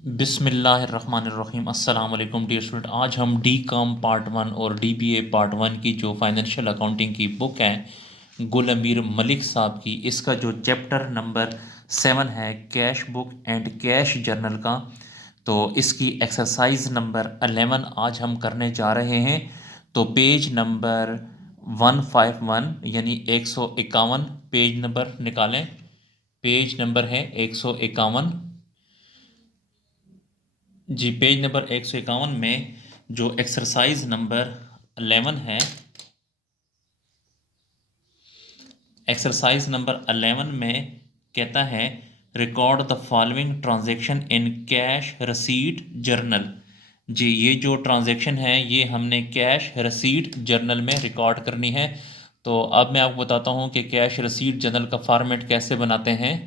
बिस्मिल्लाहिर्रहमानिर्रहीम अस्सलाम वालेकुम डियर स्टूडेंट। आज हम डी कॉम पार्ट वन और डीबीए पार्ट वन की जो फाइनेंशियल अकाउंटिंग की बुक है गुल अमीर मलिक साहब की, इसका जो चैप्टर नंबर 7 है cash book and cash journal का, तो इसकी एक्सरसाइज नंबर 11 आज हम करने जा रहे हैं। तो पेज नंबर 151 यानी 151 पेज नंबर निकालें। पेज नंबर है 151 जी। पेज नंबर 151 में जो एक्सरसाइज नंबर 11 है, एक्सरसाइज नंबर 11 में कहता है record the following transaction in cash receipt journal. जी, ये जो ट्रांजैक्शन है ये हमने कैश रसीट जर्नल में रिकॉर्ड करनी है। तो अब मैं आपको बताता हूँ कि कैश रसीट जर्नल का फॉर्मेट कैसे बनाते हैं।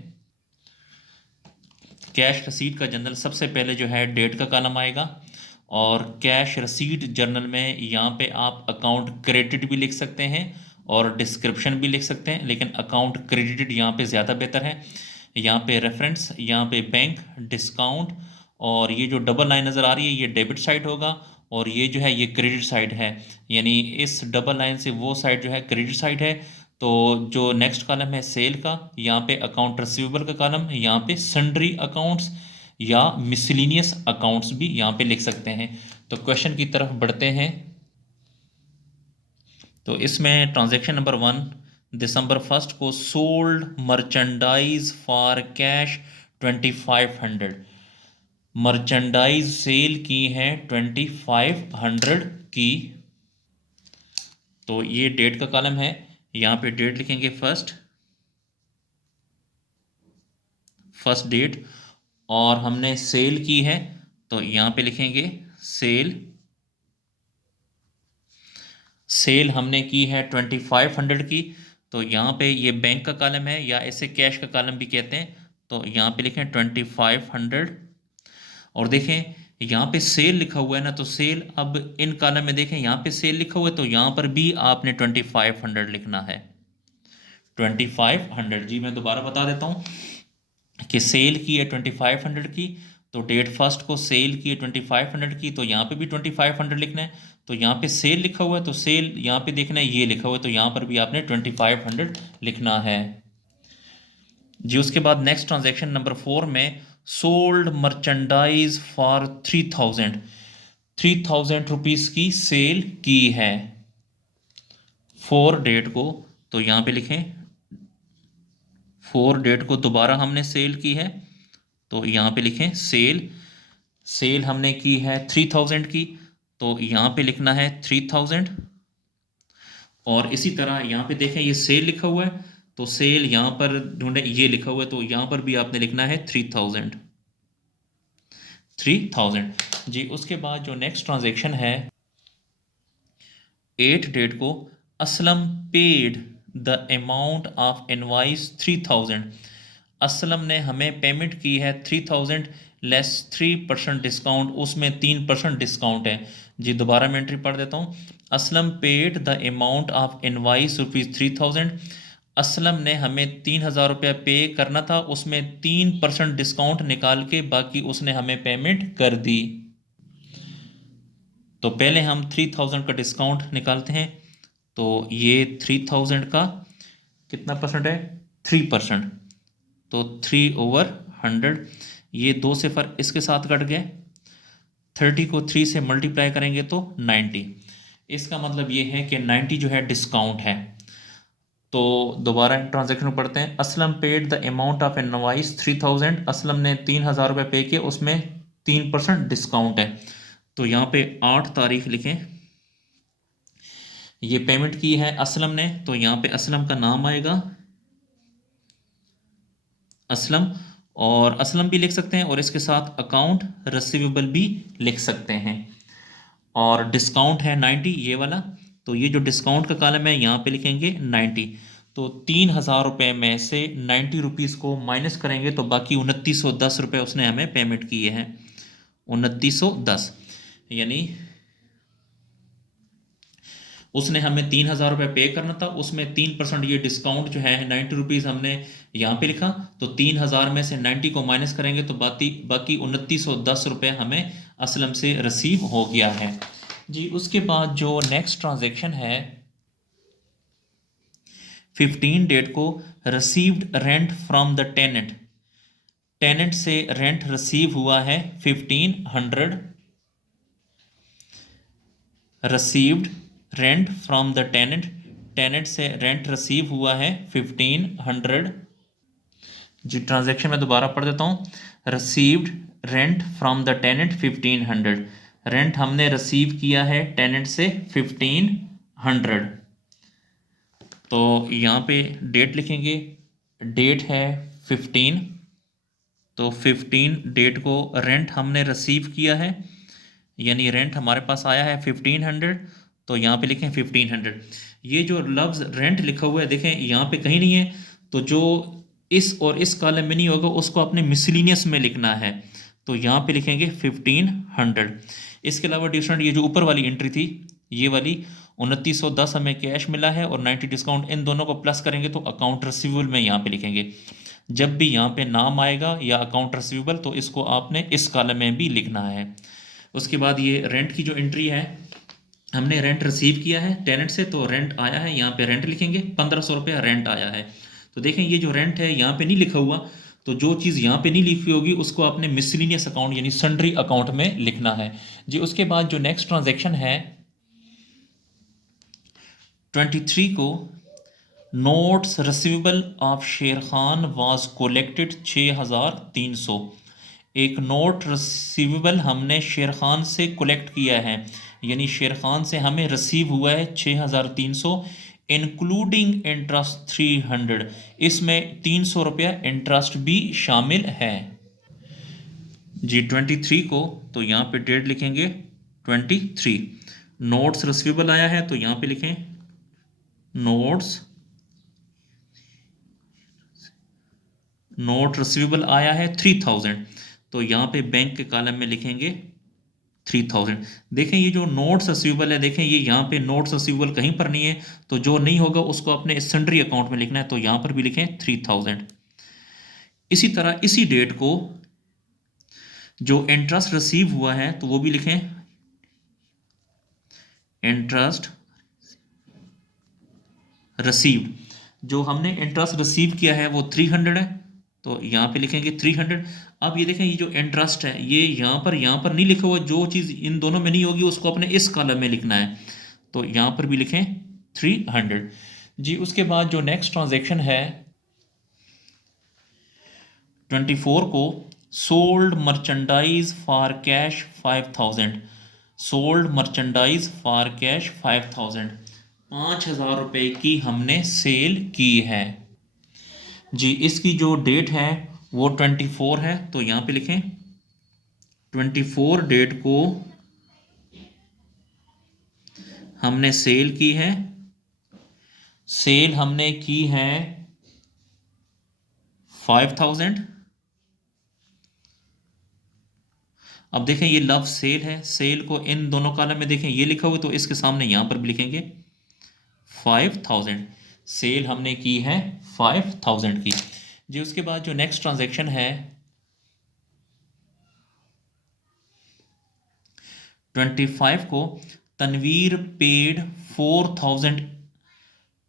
कैश रसीट का जर्नल सबसे पहले जो है डेट का कॉलम आएगा, और कैश रसीट जर्नल में यहाँ पे आप अकाउंट क्रेडिट भी लिख सकते हैं और डिस्क्रिप्शन भी लिख सकते हैं, लेकिन अकाउंट क्रेडिटेड यहाँ पे ज़्यादा बेहतर है। यहाँ पे रेफरेंस, यहाँ पे बैंक, डिस्काउंट, और ये जो डबल लाइन नज़र आ रही है ये डेबिट साइड होगा, और ये जो है ये क्रेडिट साइड है, यानी इस डबल लाइन से वो साइड जो है क्रेडिट साइड है। तो जो नेक्स्ट कॉलम है सेल का, यहाँ पे अकाउंट रिसीवेबल का कॉलम, यहाँ पे सन्ड्री अकाउंट्स या मिसलिनियस अकाउंट्स भी यहाँ पे लिख सकते हैं। तो क्वेश्चन की तरफ बढ़ते हैं। तो इसमें ट्रांजैक्शन नंबर 1, दिसंबर 1 को sold merchandise for cash 2500। Merchandise sale की है 2500 की। तो ये डेट का कॉलम है, यहाँ पे डेट लिखेंगे फर्स्ट डेट, और हमने सेल की है तो यहाँ पे लिखेंगे सेल हमने की है 2500 की। तो यहाँ पे ये बैंक का कॉलम है या इसे कैश का कॉलम भी कहते हैं, तो यहाँ पे लिखें 2500। और देखें यहाँ पे सेल लिखा हुआ है ना, तो सेल, अब इन कॉलम में देखें यहाँ पे सेल लिखा हुआ है तो यहाँ पर भी आपने 2500 लिखना है। 2500 जी, मैं दोबारा बता देता हूँ कि सेल की है 2500 की, तो डेट फर्स्ट को सेल की है 2500 की, तो यहाँ पे भी 2500 लिखना है। तो यहाँ पे सेल लिखा हुआ है तो सेल यहाँ पे देखना है ये लिखा हुआ है, तो यहाँ पर भी आपने 2500 लिखना है जी। उसके बाद नेक्स्ट ट्रांजैक्शन नंबर 4 में सोल्ड मर्चेंडाइज फॉर 3000 रुपीज़ की सेल की है 4 डेट को, तो यहाँ पे लिखें 4 डेट को दोबारा हमने सेल की है, तो यहाँ पे लिखें सेल हमने की है 3000 की, तो यहाँ पे लिखना है 3000। और इसी तरह यहाँ पे देखें ये सेल लिखा हुआ है, तो सेल यहाँ पर ढूंढे ये लिखा हुआ है, तो यहाँ पर भी आपने लिखना है 3000 जी। उसके बाद जो नेक्स्ट ट्रांजेक्शन है 8 डेट को Aslam paid the amount of invoice 3000। Aslam ने हमें पेमेंट की है 3000 लेस 3% डिस्काउंट, उसमें 3% डिस्काउंट है जी। दोबारा मैं एंट्री पढ़ देता हूँ। Aslam paid the amount of invoice ₹3000। Aslam ने हमें 3000 रुपया पे करना था, उसमें 3% डिस्काउंट निकाल के बाकी उसने हमें पेमेंट कर दी। तो पहले हम 3000 का डिस्काउंट निकालते हैं, तो ये 3000 का कितना परसेंट है, 3%, तो 3/100। ये 2 सिफर इसके साथ कट गए, 30 को 3 से मल्टीप्लाई करेंगे तो 90। इसका मतलब ये है कि 90 जो है डिस्काउंट है। तो दोबारा ट्रांजेक्शन पढ़ते हैं। Aslam paid the amount of invoice 3000। Aslam ने 3000 रुपये पे किए, उसमें 3% डिस्काउंट है, तो यहाँ पे 8 तारीख लिखें। ये पेमेंट की है असलम ने, तो यहाँ पे असलम का नाम आएगा असलम, और असलम भी लिख सकते हैं और इसके साथ अकाउंट रिसीवेबल भी लिख सकते हैं। और डिस्काउंट है 90 ये वाला, तो ये जो डिस्काउंट का कॉलम है यहाँ पे लिखेंगे 90। तो 3000 रुपये में से 90 रुपीज़ को माइनस करेंगे तो बाकी 2910 रुपये उसने हमें पेमेंट किए हैं। 2910 यानी उसने हमें 3,000 रुपये पे करना था, उसमें 3% ये डिस्काउंट जो है 90 रुपीज़ हमने यहाँ पे लिखा, तो 3,000 में से 90 को माइनस करेंगे तो बाकी बाकी 2,910 रुपये हमें असलम से रिसीव हो गया है जी। उसके बाद जो नेक्स्ट ट्रांजेक्शन है 15 डेट को, received rent from the tenant, tenant से रेंट रिसीव हुआ है 1500, received rent from the tenant, tenant से रेंट रिसीव हुआ है 1500 जी। ट्रांजैक्शन में दोबारा पढ़ देता हूँ, received rent from the tenant 1500, rent हमने रिसीव किया है टेनेंट से 1500। तो यहाँ पे डेट लिखेंगे, डेट है 15, तो 15 डेट को रेंट हमने रिसीव किया है, यानी रेंट हमारे पास आया है 1500, तो यहाँ पे लिखें 1500। ये जो लफ्ज़ रेंट लिखा हुआ है देखें यहाँ पे कहीं नहीं है, तो जो इस और इस कॉलम में नहीं होगा उसको अपने मिसलिनियस में लिखना है, तो यहाँ पे लिखेंगे 1500। इसके अलावा डिफरेंट ये जो ऊपर वाली एंट्री थी ये वाली 2,910 हमें कैश मिला है और 90 डिस्काउंट, इन दोनों को प्लस करेंगे तो अकाउंट रिसीवेबल में यहाँ पे लिखेंगे। जब भी यहाँ पे नाम आएगा या अकाउंट रिसीवेबल तो इसको आपने इस कॉलम में भी लिखना है। उसके बाद ये रेंट की जो एंट्री है, हमने रेंट रिसीव किया है टेनेंट से, तो रेंट आया है, यहाँ पे रेंट लिखेंगे 1,500 रुपया रेंट आया है। तो देखें ये जो रेंट है यहाँ पे नहीं लिखा हुआ, तो जो चीज़ यहाँ पे नहीं लिखी होगी उसको आपने मिसलिनियस अकाउंट यानी सन्ड्री अकाउंट में लिखना है जी। उसके बाद जो नेक्स्ट ट्रांजेक्शन है 23 को, नोट्स रिसीवेबल ऑफ शेर खान वाज कोलेक्टेड 6,300, एक नोट रिसीवेबल हमने शेर खान से कलेक्ट किया है, यानी शेर खान से हमें रिसीव हुआ है 6,300, इंक्लूडिंग इंटरेस्ट 300, इसमें 300 रुपया इंटरेस्ट भी शामिल है जी। 23 को तो यहाँ पे डेट लिखेंगे 23, नोट्स रिसीवेबल आया है तो यहाँ पे लिखें नोट्स, नोट रिसीवेबल आया है 3,000, तो यहाँ पे बैंक के कॉलम में लिखेंगे 3,000। देखें ये जो नोट्स रिसीवेबल है, देखें ये यहाँ पे नोट्स रिसीवेबल कहीं पर नहीं है, तो जो नहीं होगा उसको अपने सन्ड्री अकाउंट में लिखना है, तो यहाँ पर भी लिखें 3,000। इसी तरह इसी डेट को जो इंटरेस्ट रिसीव हुआ है तो वो भी लिखें इंटरेस्ट रिसीव्ड, जो हमने इंटरेस्ट रिसीव किया है वो 300 है, तो यहाँ पे लिखेंगे 300। अब ये देखें ये जो इंटरेस्ट है ये यहाँ पर नहीं लिखा हुआ, जो चीज़ इन दोनों में नहीं होगी उसको अपने इस कॉलम में लिखना है, तो यहाँ पर भी लिखें 300 जी। उसके बाद जो नेक्स्ट ट्रांजेक्शन है 24 को, sold merchandise for cash 5,000, sold merchandise for cash 5,000, 5,000 रुपये की हमने सेल की है जी। इसकी जो डेट है वो 24 है, तो यहाँ पे लिखें 24 डेट को हमने सेल की है, सेल हमने की है 5,000। अब देखें ये लव सेल है, सेल को इन दोनों कॉलम में देखें ये लिखा हुआ, तो इसके सामने यहाँ पर भी लिखेंगे 5,000, सेल हमने की है 5,000 की जी। उसके बाद जो नेक्स्ट ट्रांजैक्शन है 25 को, तनवीर पेड 4,000,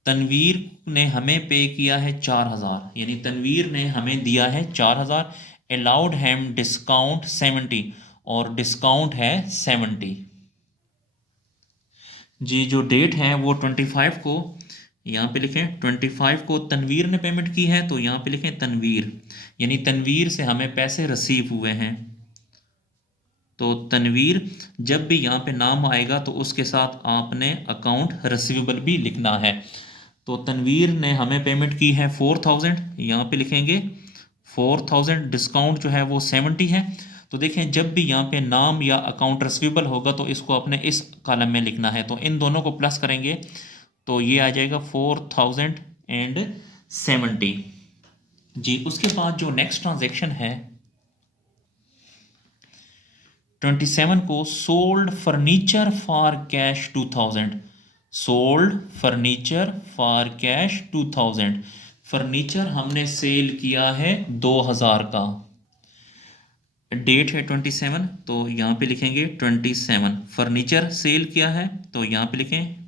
तनवीर ने हमें पे किया है 4,000, यानी तनवीर ने हमें दिया है 4,000, अलाउड हैम डिस्काउंट 70, और डिस्काउंट है 70 जी। जो डेट है वो 25 को, यहाँ पे लिखें 25 को तनवीर ने पेमेंट की है, तो यहाँ पे लिखें तनवीर, यानी तनवीर से हमें पैसे रिसीव हुए हैं, तो तनवीर जब भी यहाँ पे नाम आएगा तो उसके साथ आपने अकाउंट रिसीवेबल भी लिखना है। तो तनवीर ने हमें पेमेंट की है 4,000, यहाँ पे लिखेंगे 4,000, डिस्काउंट जो है वो 70 है। तो देखें जब भी यहाँ पे नाम या अकाउंट रिसीवेबल होगा तो इसको अपने इस कॉलम में लिखना है, तो इन दोनों को प्लस करेंगे तो ये आ जाएगा 4,070 जी। उसके बाद जो नेक्स्ट ट्रांजेक्शन है 27 को, sold furniture for cash 2,000, sold furniture for cash 2000, furniture हमने सेल किया है 2000 का। डेट है 27, तो यहाँ पे लिखेंगे 27। फर्नीचर सेल किया है तो यहाँ पे लिखें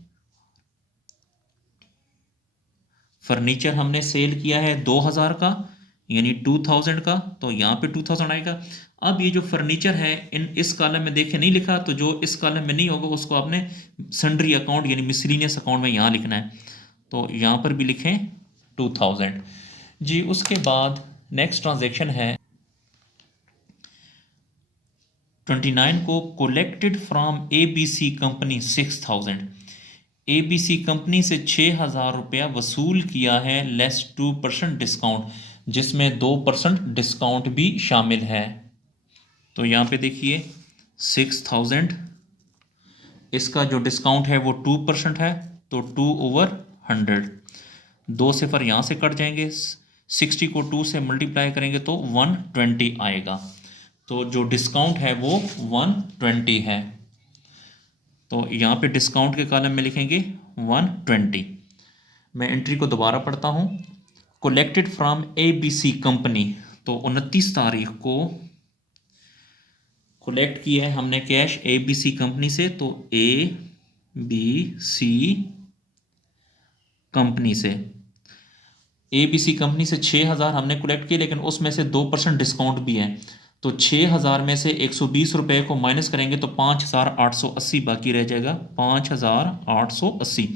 फर्नीचर हमने सेल किया है 2000 का, यानी 2000 का, तो यहाँ पे 2000 आएगा। अब ये जो फर्नीचर है इस कॉलम में देखे नहीं लिखा, तो जो इस कॉलम में नहीं होगा उसको आपने सन्ड्री अकाउंट यानी मिसलिनियस अकाउंट में यहाँ लिखना है, तो यहाँ पर भी लिखें 2000 जी। उसके बाद नेक्स्ट ट्रांजेक्शन है 29 को, collected from ABC company 6000, ABC company से 6000 रुपया वसूल किया है लेस 2% डिस्काउंट, जिसमें 2% डिस्काउंट भी शामिल है। तो यहाँ पे देखिए 6000, इसका जो डिस्काउंट है वो 2% है, तो 2/100, 2 सिफर यहाँ से कट जाएंगे, 60 को 2 से मल्टीप्लाई करेंगे तो 120 आएगा, तो जो डिस्काउंट है वो 120 है। तो यहाँ पे डिस्काउंट के कॉलम में लिखेंगे 120। मैं एंट्री को दोबारा पढ़ता हूँ। कोलेक्टेड फ्रॉम ABC कंपनी, तो 29 तारीख को कलेक्ट किया है हमने कैश ABC कंपनी से, तो ABC कंपनी से ABC कंपनी से 6000 हमने कलेक्ट किए, लेकिन उसमें से 2% डिस्काउंट भी है, तो 6000 में से 120 रुपये को माइनस करेंगे तो 5880 बाकी रह जाएगा, 5880।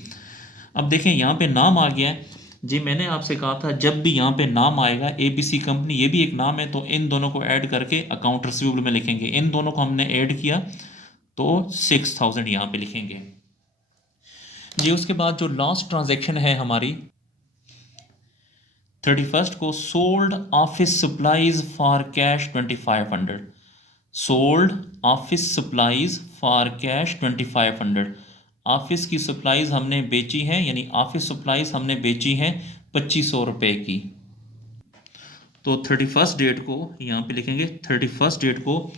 अब देखें यहाँ पे नाम आ गया है जी। मैंने आपसे कहा था जब भी यहाँ पे नाम आएगा ABC कंपनी, ये भी एक नाम है, तो इन दोनों को ऐड करके अकाउंट रिसीवेबल में लिखेंगे। इन दोनों को हमने ऐड किया तो 6000 यहाँ पे लिखेंगे जी। उसके बाद जो लास्ट ट्रांजैक्शन है हमारी 31 को, sold office supplies for cash 2500, sold office supplies for cash 2500, office की सप्लाईज हमने बेची हैं, यानी ऑफिस सप्लाईज हमने बेची हैं 2500 रुपये की। तो 31 डेट को यहाँ पे लिखेंगे, 31 डेट को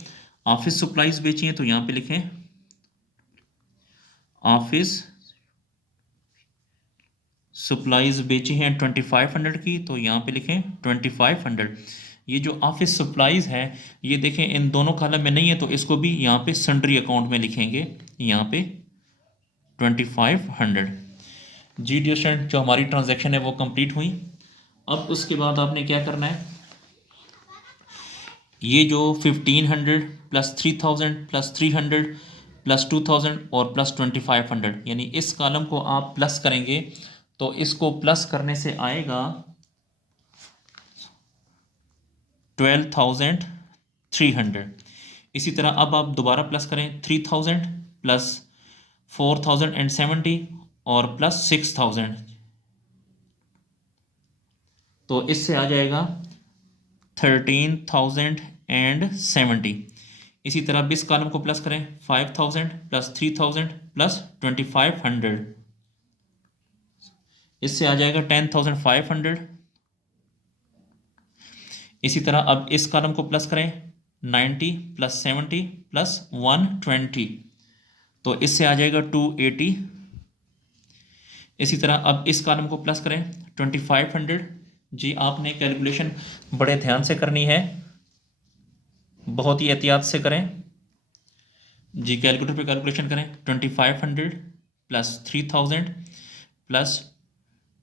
ऑफिस सप्लाईज बेची हैं, तो यहाँ पे लिखें ऑफिस सप्लाईज बेची हैं 2500 की, तो यहाँ पे लिखें 2500। ये जो ऑफिस सप्लाईज है ये देखें इन दोनों कॉलम में नहीं है, तो इसको भी यहाँ पे सन्ड्री अकाउंट में लिखेंगे, यहाँ पे 2500 जी। डियर स्टूडेंट, जो हमारी ट्रांजैक्शन है वो कंप्लीट हुई। अब उसके बाद आपने क्या करना है, ये जो 1500 प्लस 3000 प्लस 300 प्लस 2000 और प्लस 2500, यानी इस कॉलम को आप प्लस करेंगे तो इसको प्लस करने से आएगा 12300। इसी तरह अब आप दोबारा प्लस करें 3000 प्लस 4070 और प्लस 6000, तो इससे आ जाएगा 13070। इसी तरह अब इस कॉलम को प्लस करें 5000 प्लस 3000 प्लस 2500, इससे आ जाएगा 10500। इसी तरह अब इस कॉलम को प्लस करें 90 प्लस 70 प्लस 120, तो इससे आ जाएगा 280। इसी तरह अब इस कॉलम को प्लस करें 2500 जी। आपने कैलकुलेशन बड़े ध्यान से करनी है, बहुत ही एहतियात से करें जी। कैलकुलेटर पे कैलकुलेशन करें 2500 plus 3000 plus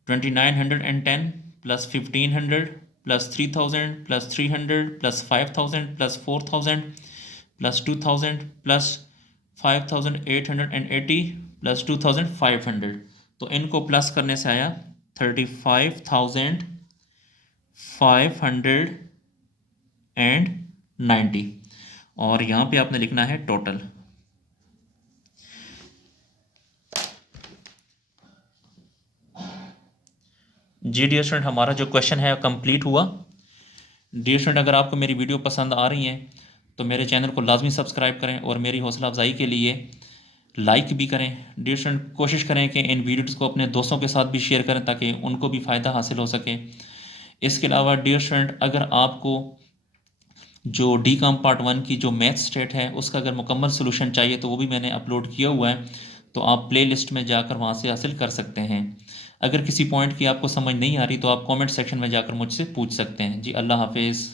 2910 plus 1500 plus 3000 plus 300 plus 5000 plus 4000 plus 2000 plus 5880 plus 2500, तो इनको प्लस करने से आया 35,590, और यहाँ पे आपने लिखना है टोटल। जी डियर स्टूडेंट, हमारा जो क्वेश्चन है कंप्लीट हुआ। डियर स्टूडेंट, अगर आपको मेरी वीडियो पसंद आ रही हैं तो मेरे चैनल को लाजमी सब्सक्राइब करें और मेरी हौसला अफजाई के लिए लाइक भी करें। डियर स्टूडेंट, कोशिश करें कि इन वीडियोज़ को अपने दोस्तों के साथ भी शेयर करें ताकि उनको भी फ़ायदा हासिल हो सके। इसके अलावा डियर स्टूडेंट, अगर आपको जो DCOM पार्ट 1 की जो मैथ स्टेट है उसका अगर मुकम्मल सोल्यूशन चाहिए तो वो भी मैंने अपलोड किया हुआ है, तो आप प्ले लिस्ट में जाकर वहाँ से हासिल कर सकते हैं। अगर किसी पॉइंट की आपको समझ नहीं आ रही तो आप कमेंट सेक्शन में जाकर मुझसे पूछ सकते हैं। जी, अल्लाह हाफिज़।